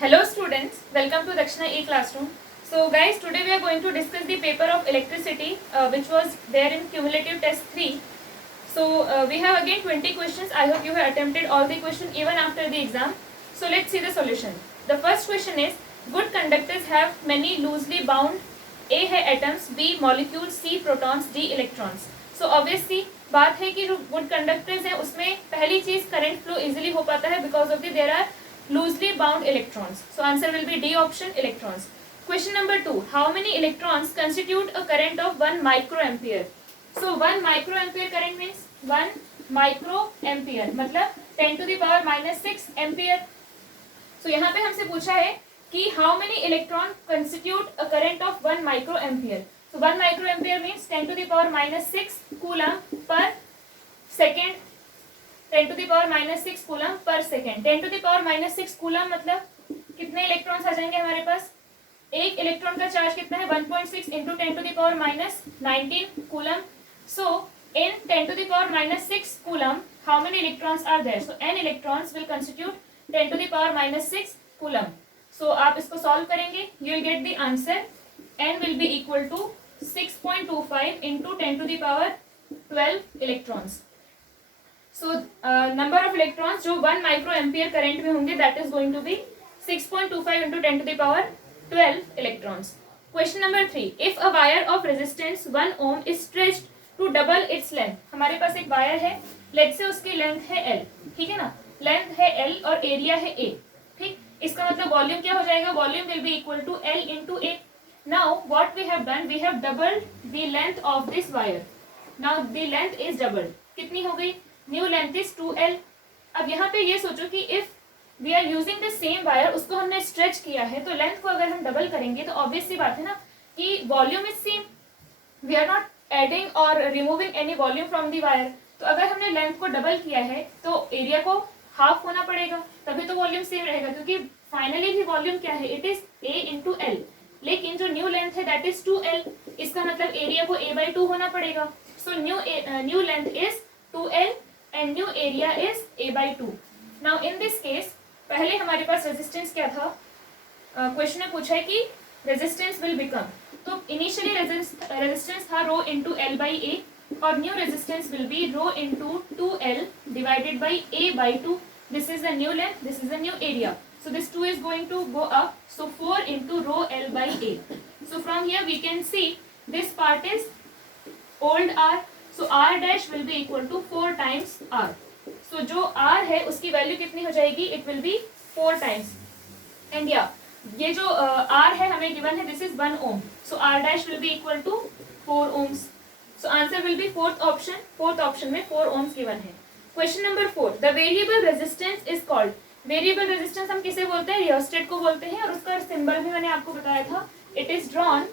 Hello students, welcome to Dakshina E-Classroom. So guys, today we are going to discuss the paper of electricity which was there in cumulative test 3. So we have again 20 questions. I hope you have attempted all the questions even after the exam. So let's see the solution. The first question is, good conductors have many loosely bound A है atoms, B molecules, C protons, D electrons. So obviously बात है कि जो good conductors हैं उसमें पहली चीज current flow easily हो पाता है because of the there are loosely bound electrons. So answer will be D option, electrons. Question number 2. How many electrons constitute a current of 1 microampere? So 1 microampere current means 1 microampere मतलब 10 to the power minus 6 ampere. So यहाँ पे हमसे पूछा है कि how many electron constitute a current of 1 microampere? So 1 microampere means 10 to the power minus 6 coulomb per second. 10 to the power minus 6 coulomb per second. 10 to the power minus 6 coulomb मतलब कितने electrons आ जाएंगे हमारे पास? एक electron का charge कितना है? 1.6 into 10 to the power minus 19 coulomb. So in 10 to the power minus 6 coulomb how many electrons are there? So n electrons will constitute 10 to the power minus 6 coulomb. So आप इसको solve करेंगे, you will get the answer. n will be equal to 6.25 into 10 to the power 12 electrons. So number of electrons जो 1 microampere current में होंगे that is going to be 6.25 into 10 to the power 12 electrons. Question number 3. If a wire of resistance 1 ohm is stretched to double its length. हमारे पास एक wire है, let's say उसकी length है L, ठीक है ना? लेंथ है L और एरिया है A, ठीक? इसका मतलब वॉल्यूम क्या हो जाएगा? Volume will be equal to L into A. Now what we have done, we have doubled the length of this wire. Now the length is doubled. कितनी हो गई? New length is 2L. अब यहाँ पे ये सोचो कि if we are using the same wire, उसको हमने स्ट्रेच किया है तो लेंथ को अगर हम डबल करेंगे तो ऑब्वियस सी बात है ना कि volume is same. We are not adding or removing any volume from the wire. तो अगर हमने लेंथ को डबल किया है तो एरिया को हाफ होना पड़ेगा, तभी तो वॉल्यूम सेम रहेगा, क्योंकि फाइनली भी वॉल्यूम क्या है? It is A into L. लेकिन जो न्यू लेंथ है दैट इज 2L. इसका मतलब एरिया को A/2 होना पड़ेगा. So new length is 2L and new area is A/2. Now in this case पहले हमारे पास रेजिस्टेंस क्या था? क्वेश्चन में पूछा है कि रेजिस्टेंस विल बिकम, तो इनिशियली रेजिस्टेंस था rho into L by A और new resistance will be rho into 2L divided by A/2. This is the new length, this is the new area. So this 2 is going to go up, so 4 into rho L by A. So from here we can see this part is old R. So R dash will be equal to 4 times R. So जो R है उसकी value कितनी हो जाएगी? It will be 4 times. And yeah, ये जो R है हमें given है, this is 1 ohm. So R dash will be equal to 4 ohms. So answer will be fourth option. Fourth option में 4 ohms given है. Question number 4. The variable resistance is called. Variable resistance हम किसे बोलते हैं? Rheostat को बोलते हैं, और उसका सिंबल भी मैंने आपको बताया था. It is drawn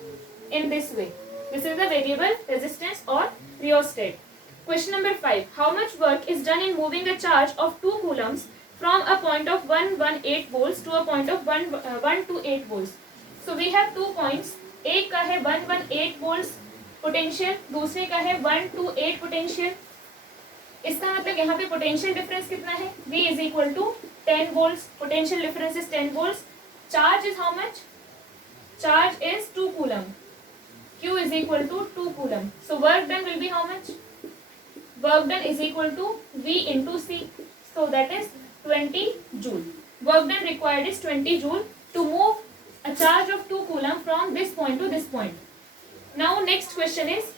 in this way. This is the variable resistance or rheostat. Question number 5. How much work is done in moving a charge of 2 coulombs from a point of 118 volts to a point of 128 volts? So we have 2 points. एक का है 118 volts potential, दूसरे का है 128 potential. इसका मतलब यहाँ पे पोटेंशियल डिफरेंस कितना है? V is equal to 10 volts. Potential difference is 10 volts. Charge is how much? Charge is 2 coulomb. Q is equal to 2 coulomb. So work done will be how much? Work done is equal to V into C. So that is 20 joule. Work done required is 20 joule to move a charge of 2 coulomb from this point to this point. Now next question is,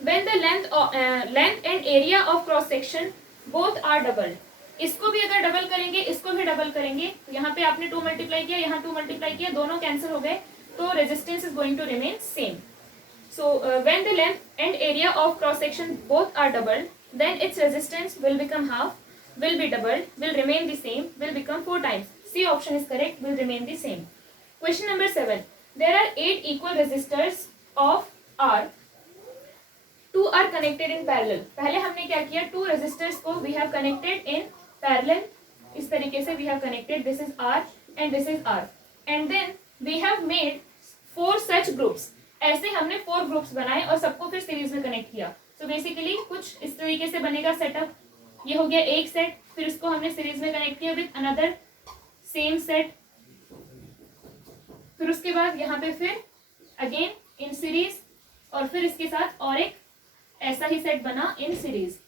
when the length and area of cross section both are doubled. इसको भी अगर double करेंगे, इसको भी double करेंगे, तो यहाँ पे आपने 2 मल्टीप्लाई किया, यहाँ 2 मल्टीप्लाई किया, दोनों कैंसिल हो गए, तो resistance is going to remain same. So when the length and area of cross section both are doubled, then its resistance will become half, will be doubled, will remain the same, will become 4 times. C option is correct, will remain the same. Question number 7. There are 8 equal resistors of R. 2 are connected in parallel. पहले हमने क्या किया? 2 resistors को we have connected in parallel. इस तरीके से we have connected. This is R and this is R. And then we have made 4 such groups. ऐसे हमने 4 groups बनाए और सबको फिर सीरीज में कनेक्ट किया. So basically कुछ इस तरीके से बनेगा सेटअप. ये हो गया एक सेट, फिर उसको हमने सीरीज में कनेक्ट किया विद अनदर सेम सेट, फिर उसके बाद यहाँ पे फिर अगेन इन सीरीज, और फिर इसके साथ और एक ऐसा ही सेट बना इन सीरीज।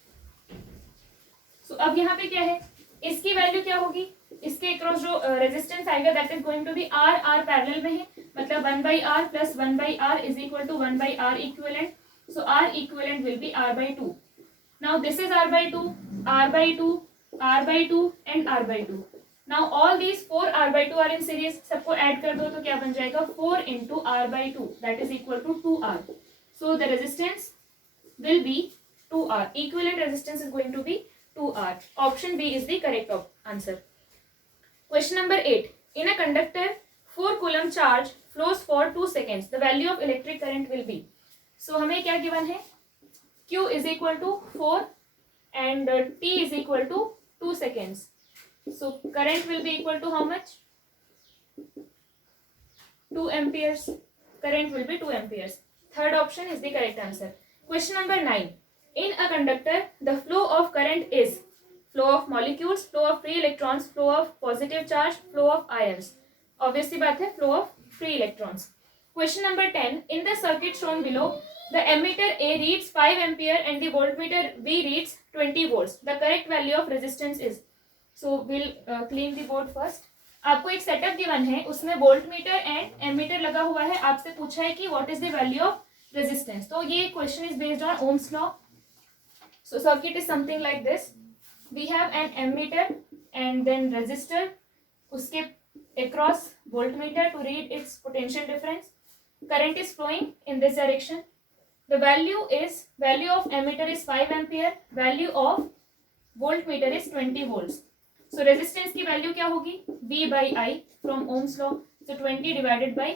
सो अब यहाँ पे क्या है, इसकी वैल्यू क्या होगी, इसके अक्रॉस जो रेजिस्टेंस आएगा that is going to be R, R parallel में है, मतलब 1/r plus 1/r is equal to 1/r equivalent. So r equivalent will be r/2। Now this is r/2, r/2, r/2 and r/2। Now all these 4 r/2 are in series, सबको add कर दो तो क्या बन जाएगा 4 into r/2 that is equal to 2r। So the resistance will be 2r. Equivalent resistance is going to be 2r. Option B is the correct answer. Question number 8. In a conductor, 4 coulomb charge flows for 2 seconds. The value of electric current will be. So हमें क्या given है, Q is equal to 4 and T is equal to 2 seconds. So current will be equal to how much? 2 amperes. Current will be 2 amperes. Third option is the correct answer. Question number 9. In a conductor, the flow of current is flow of molecules, flow of free electrons, flow of positive charge, flow of ions. Obviously बात है flow of free electrons. Question number 10. In the circuit shown below, the ammeter A reads 5 ampere and the voltmeter B reads 20 volts. The correct value of resistance is. So we'll clean the board first. आपको एक setup given है, उसमें voltmeter and ammeter लगा हुआ है, आपसे पूछा है कि what is the value of resistance. तो ये question is based on Ohm's law. So circuit is something like this, we have an ammeter and then resistor, उसके across voltmeter to read its potential difference, current is flowing in this direction, the value of ammeter is 5 ampere, value of voltmeter is 20 volts. So resistance की value क्या होगी, V by I from Ohm's law, so 20 divided by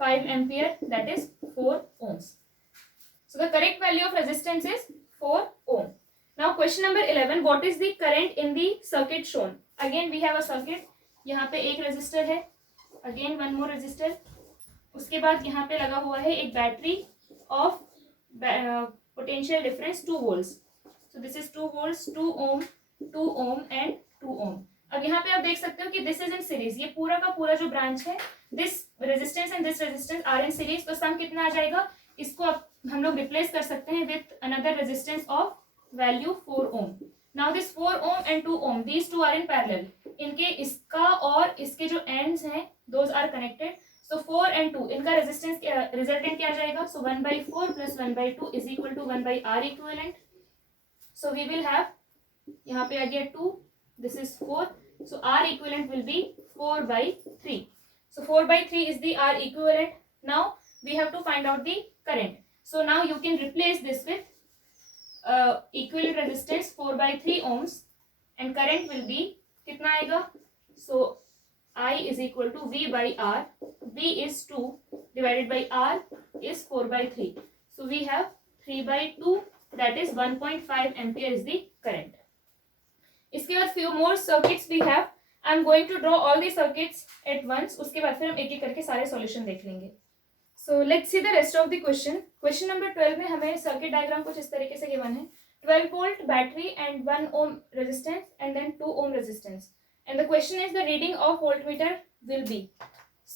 5 ampere, that is 4 ohms. So the correct value of resistance is 4 ohm. Now question number 11. What is the current in the circuit shown? Again we have a circuit. यहाँ पे एक resistor है, again one more resistor. उसके बाद यहाँ पे लगा हुआ है एक battery of potential difference 2 volts. So this is 2 volts, 2 ohm, 2 ohm and 2 ohm. अब यहाँ पे आप देख सकते हो कि दिस इज इन सीरीज, ये पूरा का पूरा जो ब्रांच है, this resistance and this resistance are in series, तो सम कितना आ जाएगा, इसको हम लोग रिप्लेस कर सकते हैं with another resistance of value 4 ohm. Now this 4 ohm and 2 ohm, these two are in parallel, इनके इसका और इसके जो एंड्स हैं those are connected. So 4 and 2 इनका रेजिस्टेंस रिजल्टेंट क्या आ जाएगा, so 1/4 plus 1/2 is equal to 1/r equivalent. So we will have, यहाँ पे आ गया 2, this is 4, so R equivalent will be 4/3. So 4/3 is the R equivalent. Now we have to find out the current. So now you can replace this with equivalent resistance 4/3 ohms and current will be कितना आएगा, so I is equal to V by R, V is 2 divided by R is 4/3. So we have 3/2, that is 1.5 ampere is the current. इसके बाद few more circuits we have. I am going to draw all the circuits at once. उसके बाद फिर हम एक एक करके सारे solution देख लेंगे. So let's see the rest of the question. Question number 12 में हमें circuit diagram कुछ इस तरीके से given है. 12 volt battery and 1 ohm resistance and then 2 ohm resistance. And the question is the reading of voltmeter will be.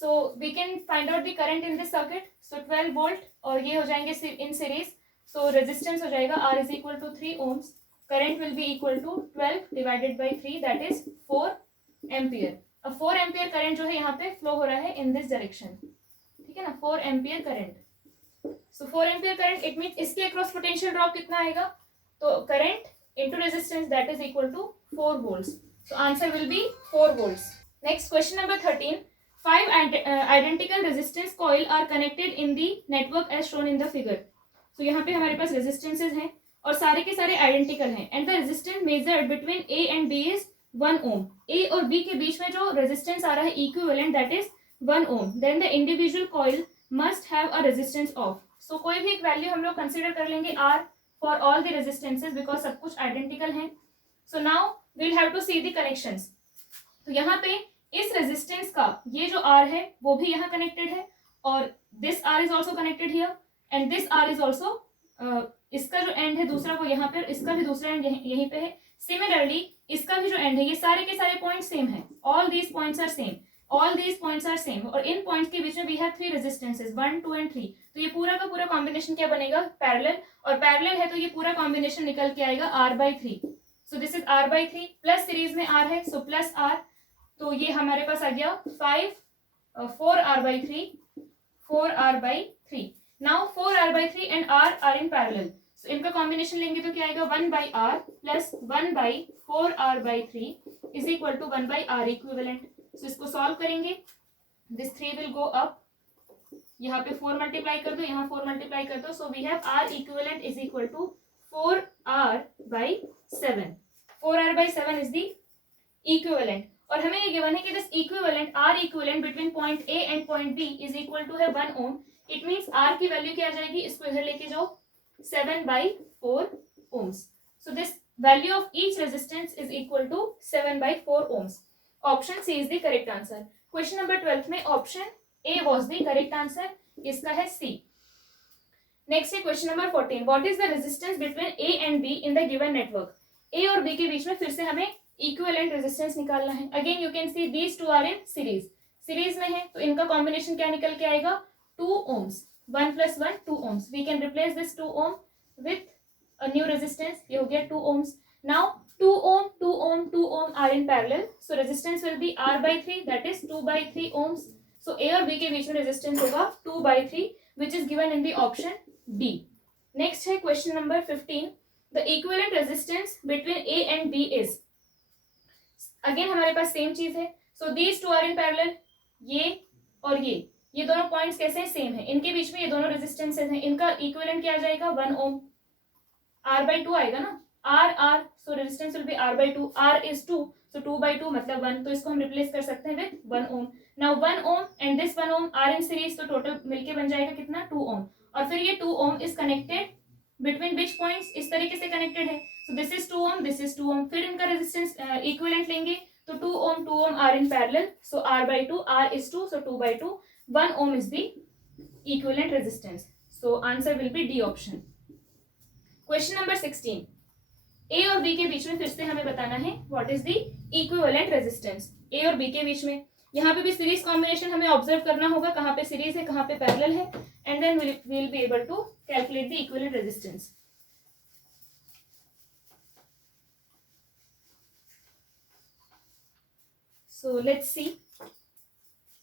So we can find out the current in this circuit. So 12 volt और ये हो जाएंगे in series. So resistance हो जाएगा R is equal to 3 ohms. Current will be equal to 12 divided by 3, that is 4 ampere. अब 4 ampere current जो है यहाँ पे flow हो रहा है in this direction, ठीक है ना, 4 ampere current. So 4 ampere current, it means इसके across potential drop कितना आएगा, तो current into resistance that is equal to 4 volts. So answer will be 4 volts. Next question number 13. 5 identical resistance coil are connected in the network as shown in the figure. So यहाँ पे हमारे पास resistances हैं और सारे के सारे identical हैं and the resistance measured between A and B is 1 ohm. A और बी के बीच में जो रेजिस्टेंस आ रहा है equivalent that is 1 ohm. Then the individual coil must have a resistance of. So कोई भी एक वैल्यू हम लोग कंसीडर कर लेंगे R for all the resistances because सब कुछ आइडेंटिकल हैं। So now we'll have to see the connections. तो यहाँ पे इस रेजिस्टेंस का ये जो आर है वो भी यहाँ कनेक्टेड है और this R is also connected here and this R is also, इसका जो एंड है दूसरा वो यहाँ पे, इसका भी दूसरा एंड यहीं पे है, सिमिलरली इसका भी जो एंड है, ये सारे के सारे पॉइंट सेम है, all these points are same, all these points are same, और इन पॉइंट्स के बीच में वी हैव 3 रेजिस्टेंसेस 1 2 एंड 3, तो ये पूरा का पूरा कॉम्बिनेशन क्या बनेगा, पैरेलल, और पैरेलल है तो ये पूरा कॉम्बिनेशन निकल के आएगा r/3, so this is r/3 plus series में r है, सो प्लस r, तो ये हमारे पास आ गया 4r/3, 4r/3। Now 4r/3 and r are in parallel, so इनका कॉम्बिनेशन लेंगे तो क्या आएगा 1/r plus 1/4r/3 is equal to 1/r equivalent. So इसको सॉल्व करेंगे, दिस 3 विल गो अप, यहाँ पे 4 मल्टीप्लाई कर दो, यहाँ 4 मल्टीप्लाई कर दो, so we have r equivalent is equal to 4r/7, 4r/7 is the equivalent, और हमें ये गिवन है कि this equivalent r equivalent between point A and point B is equal to है 1 ओम। इट मींस r की value क्या आ जाएगी, इसको इधर लेके जाओ, 7/4 ohms. So this value of each resistance is equal to 7/4 ohms. Option C is the correct answer. Question number 12 में option A was the correct answer. इसका है C. Next है question number 14. What is the resistance between A and B in the given network? A और B के बीच में फिर से हमें equivalent resistance निकालना है. Again you can see these two are in series. Series में है तो इनका combination क्या निकल के आएगा, 2 ohms. 1 plus 1 2 ohms. We can replace this 2 ohm with a new resistance. ये हो गया 2 ohms. Now 2 ohm 2 ohm 2 ohm are in parallel, so resistance will be r/3, that is 2/3 ohms. So A और B के बीच में resistance होगा 2/3, which is given in the option D. Next है question number 15. The equivalent resistance between A and B is, again हमारे पास same चीज है, so these two are in parallel, ये और ये दोनों पॉइंट्स कैसे हैं, सेम है, इनके बीच में ये दोनों रेजिस्टेंसेस हैं, इनका इक्विवेलेंट क्या आ जाएगा 1 ओम, r/2 आएगा ना, r, so resistance will be r/2, r is 2, सो 2/2 मतलब 1, तो इसको हम रिप्लेस कर सकते हैं with 1 ohm. Now 1 ohm and this 1 ohm are in series, तो टोटल मिलके बन जाएगा कितना 2 ओम, और फिर ये 2 ohm is connected between which points, इस तरीके से कनेक्टेड है, so this is 2 ohm this is 2 ohm, फिर इनका रेजिस्टेंस इक्विवेलेंट लेंगे तो 2 ohm are in parallel, so r/2, r is 2, so 2/2, 1 ohm is the equivalent resistance. So answer will be D option. Question number 16. A और B के बीच में फिर से हमें बताना है what is the equivalent resistance. A और B के बीच में यहाँ पे भी सीरीज कॉम्बिनेशन हमें ऑब्जर्व करना होगा, कहाँ पे सीरीज है कहाँ पे पैरेलल है, and then we will be able to calculate the equivalent resistance. So let's see.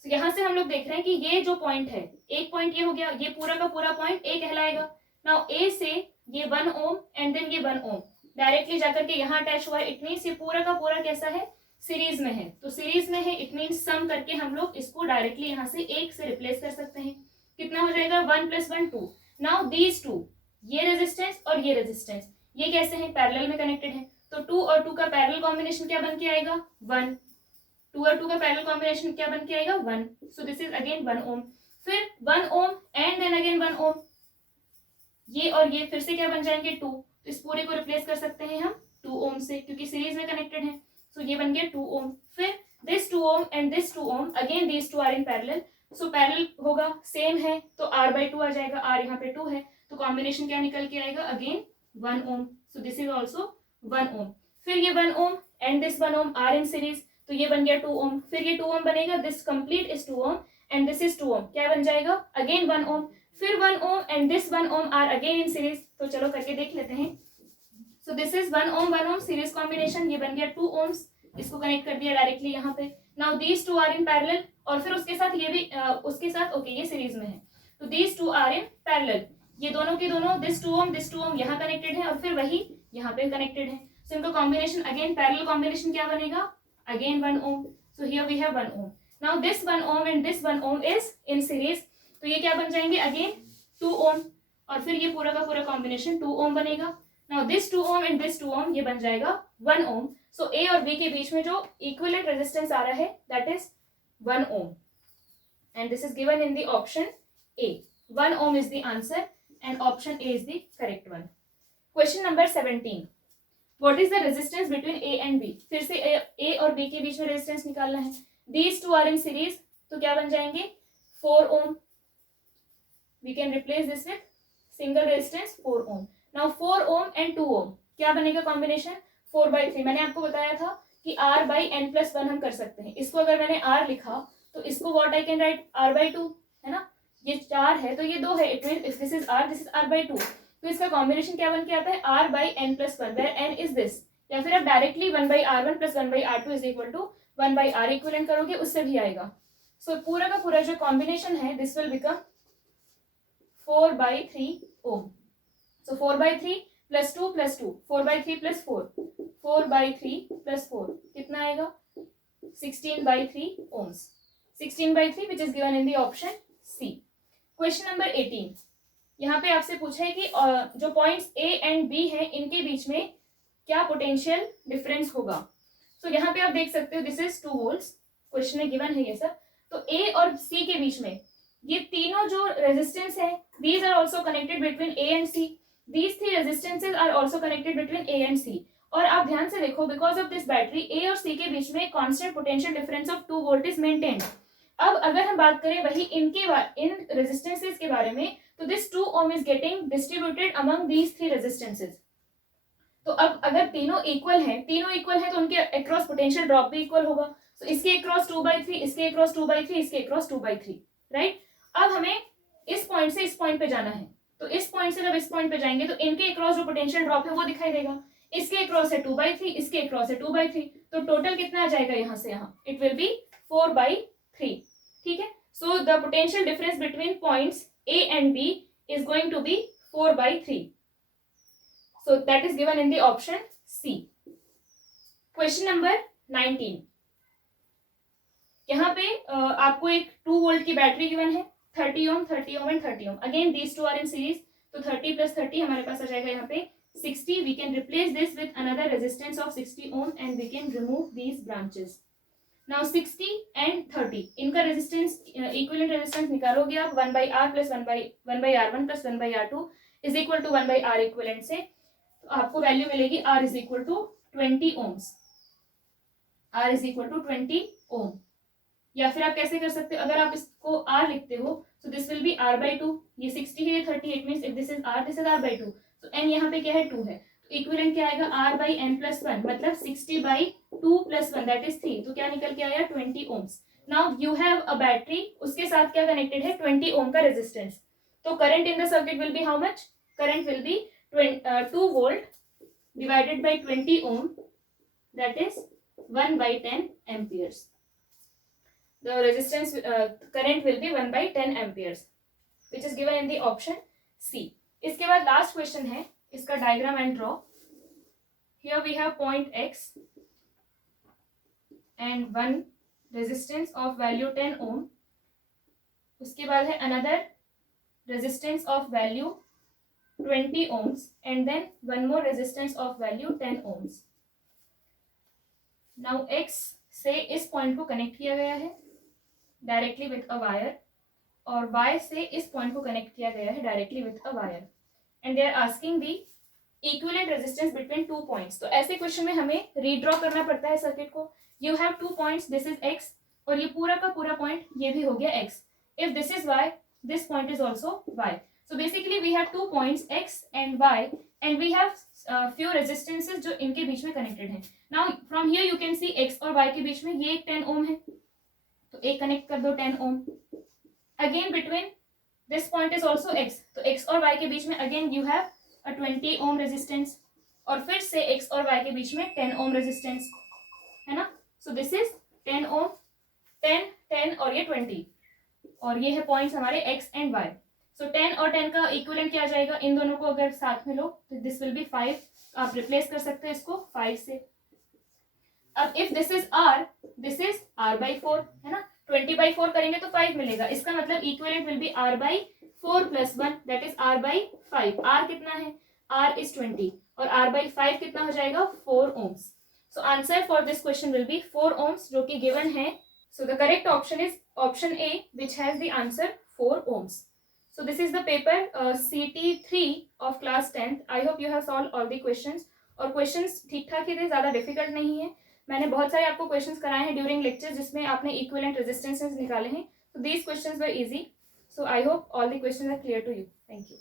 तो यहाँ से हम लोग देख रहे हैं कि ये जो पॉइंट है, एक पॉइंट ये हो गया, ये पूरा का पूरा पॉइंट ए कहलाएगा। नाउ ए से ये 1 ओम एंड देन ये 1 ओम डायरेक्टली जाकर के यहाँ अटैच हुआ है, इट मीन्स ये पूरा का पूरा कैसा है, सीरीज में है, तो सीरीज में है इट मीन्स सम करके हम लोग इसको डायरेक्टली यहाँ से एक से रिप्लेस कर सकते हैं, कितना हो जाएगा 1 + 1 2। नाउ दीज टू, ये रेजिस्टेंस और ये रेजिस्टेंस, ये कैसे हैं, पैरेलल में कनेक्टेड है, तो 2 और 2 का पैरेलल कॉम्बिनेशन क्या बन के आएगा 1, 2 और 2 का पैरेलल कॉम्बिनेशन क्या बन के आएगा 1, सो दिस इज अगेन 1 ओम, फिर 1 ओम एंड देन अगेन 1 ओम, ये और ये फिर से क्या बन जाएंगे 2, तो इस पूरे को रिप्लेस कर सकते हैं हम 2 ओम से क्योंकि सीरीज में कनेक्टेड है, सो ये बन गया 2 ओम, फिर this 2 ohm and this 2 ohm, again these two are in parallel, so parallel होगा सेम है तो r/2 आ जाएगा, r यहाँ पे 2 है तो कॉम्बिनेशन क्या निकल के आएगा again 1 ohm, so this is also 1 ohm, फिर ये 1 ohm and this 1 ohm are in series, तो ये बन गया 2 ओम, फिर ये 2 ओम बनेगा, this complete is 2 ohm and this is 2 ohm, क्या बन जाएगा अगेन 1 ओम, फिर 1 ohm and this 1 ohm are again in series, तो चलो करके देख लेते हैं। So this is 1 ohm series combination, ये बन गया 2 ओम्स, इसको कनेक्ट कर दिया डायरेक्टली यहाँ पे। Now these two are in parallel, और फिर उसके साथ ये भी उसके साथ ओके ये सीरीज में है, तो these two are in parallel, ये दोनों के दोनों दिस 2 ओम यहाँ कनेक्टेड है और फिर वही यहाँ पे कनेक्टेड है, सो इनका कॉम्बिनेशन अगेन पैरेलल कॉम्बिनेशन क्या बनेगा again 1 ohm, so here we have 1 ohm. Now this 1 ohm and this 1 ohm is in series, तो ये क्या बन जाएंगे again 2 ohm, और फिर ये पूरा का पूरा कॉम्बिनेशन 2 ohm बनेगा। Now this 2 ohm and this 2 ohm ये बन जाएगा 1 ohm, so A और B के बीच में जो equivalent resistance आ रहा है that is 1 ohm, and this is given in the option A. 1 ohm is the answer and option A is the correct one. Question number 17. What is the resistance between A and B? फिर से A और B के बीच में resistance निकालना है, these two are in series, तो क्या बन जाएंगे 4 ohm, we can replace this with single resistance 4 ohm. Now 4 ohm and 2 ohm क्या बनेगा कॉम्बिनेशन 4/3 मैंने आपको बताया था कि R/n+1 हम कर सकते हैं. इसको अगर मैंने R लिखा तो इसको what I can write R/2, है ना. ये 4 है तो ये 2 है. It mean if this is R, this is R/2. तो इसका कॉम्बिनेशन क्या बन के आता है R/n+1 where n is this. या फिर आप directly 1/R1 + 1/R2 is equal to 1/R equivalent करोगे, उससे भी आएगा. सो पूरा का पूरा जो कॉम्बिनेशन है this will become 4/3 ohm. So 4/3 + 2 + 2 4/3 + 4 4/3 + 4 कितना आएगा 16/3 ohms. 16/3 which is given in the option C. Question number 18. यहाँ पे आपसे पूछा है कि जो पॉइंट्स A एंड B हैं इनके बीच में क्या पोटेंशियल डिफरेंस होगा. सो यहाँ पे आप देख सकते हो दिस इज 2 volts. क्वेश्चन में गिवन है ये सब. तो A और C के बीच में ये तीनों जो रेजिस्टेंस है these are also connected between A and C. These 3 resistances are also connected between A and C. और आप ध्यान से देखो because of this battery A और C के बीच में constant potential difference of 2 volt is maintained. अब अगर हम बात करें वही इन रेजिस्टेंसेज के बारे में तो this 2 ohm is getting distributed among these 3 resistances. तो अब अगर तीनों इक्वल हैं तो उनके अक्रॉस पोटेंशियल ड्रॉप भी इक्वल होगा. सो इसके अक्रॉस 2/3, इसके अक्रॉस 2/3, इसके अक्रॉस 2/3, राइट. अब हमें इस पॉइंट से इस पॉइंट पे जाना है. तो इस पॉइंट से जब इस पॉइंट पे जाएंगे तो इनके अक्रॉस जो पोटेंशियल ड्रॉप है वो दिखाई देगा. इसके अक्रॉस है 2/3, इसके अक्रॉस है 2/3. तो टोटल कितना आ जाएगा यहाँ से यहाँ इट विल बी 4/3. ठीक है. So the potential difference between points A and B is going to be 4/3. So that is given in the option C. Question number 19. यहाँ पे आपको एक 2 volt की बैटरी गिवन है 30 ohm, 30 ohm and 30 ohm. Again these two are in series. तो 30 + 30 हमारे पास आ जाएगा यहाँ पे 60. We can replace this with another resistance of 60 ohm and we can remove these branches. Now 60 and 30 इनका रेजिस्टेंस इक्विवेलेंट रेजिस्टेंस निकालोगे आप 1/R + 1/R1 + 1/R2 is equal to 1/R equivalent से. तो आपको वैल्यू मिलेगी R is equal to 20 ohms. R is equal to 20 ohm. या फिर आप कैसे कर सकते हो अगर आप इसको R लिखते हो तो दिस विल बी R/2. ये 60 है ये 30. It means if this is R this is R/2. तो n यहाँ पे क्या है 2 है. तो इक्विवेलेंट क्या आएगा R/n+1 मतलब 60/2 + 1 दैट इज 3. तो क्या निकल के आया 20 ohms. Now you have a battery उसके साथ क्या कनेक्टेड है 20 ohm का रेजिस्टेंस. तो current in the circuit will be how much. Current will be 2 volt divided by 20 ohm that is 1/10 amperes. The resistance current will be 1/10 amperes which is given in the option C. इसके बाद last question है इसका diagram and draw. Here we have point X and one resistance of value 10 ohm. उसके बाद है another resistance of value 20 ohms and then one more resistance of value 10 ohms. Now X से इस point को connect किया गया है directly with a wire और Y से इस पॉइंट को कनेक्ट किया गया है directly with a wire and they are asking the equivalent resistance between 2 points. तो ऐसे क्वेश्चन में हमें रीड्रॉ करना पड़ता है सर्किट को. You have 2 points this is X और ये पूरा का पूरा पॉइंट ये भी हो गया X. If this is Y this point is also Y. So basically we have 2 points X and Y and we have few resistances जो इनके बीच में connected हैं. Now from here you can see X और Y के बीच में ये एक 10 ohm है तो एक कनेक्ट कर दो 10 ohm. Again between this point is also X तो X और Y के बीच में again you have a 20 ohm resistance और फिर से X और Y के बीच में 10 ohm resistance है ना. So this is 10 ohm 10 10 और ये 20 और ये है पॉइंट्स हमारे X and Y. सो 10 और 10 का इक्विवेलेंट क्या आ जाएगा इन दोनों को अगर साथ में लो तो दिस विल बी 5. आप रिप्लेस कर सकते हैं इसको 5 से. अब if this is R this is R/4 है ना. 20/4 करेंगे तो 5 मिलेगा. इसका मतलब equivalent will B R/4 + 1 that is R/5. R कितना है R इज 20 और R/5 कितना हो जाएगा 4 ohms. So answer for this question will be 4 ohms जो कि गिवन है. So the correct option is option A which has the answer 4 ohms. So this is the paper CT3 of class 10th. I hope you have solved all the questions. और questions ठीक ठाक ही थे, ज़्यादा difficult नहीं है. मैंने बहुत सारे आपको questions कराए हैं during lectures जिसमें आपने equivalent resistances निकाले हैं. So these questions were easy. So I hope all the questions are clear to you. Thank you.